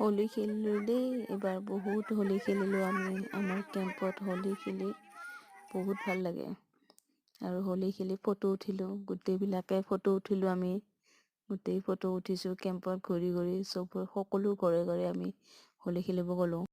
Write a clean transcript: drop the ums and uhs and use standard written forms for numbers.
হোলী খেলিলোঁ দেই, এইবাৰ বহুত হোলী খেলিলোঁ আমি। আমাৰ কেম্পত হোলী খেলি বহুত ভাল লাগে। আৰু হোলী খেলি ফটো উঠিলোঁ, গোটেইবিলাকে ফটো উঠিলোঁ আমি। গোটেই ফটো উঠিছোঁ কেম্পত ঘূৰি ঘূৰি সকলো ঘৰে ঘৰে আমি হোলী খেলিব গ'লোঁ।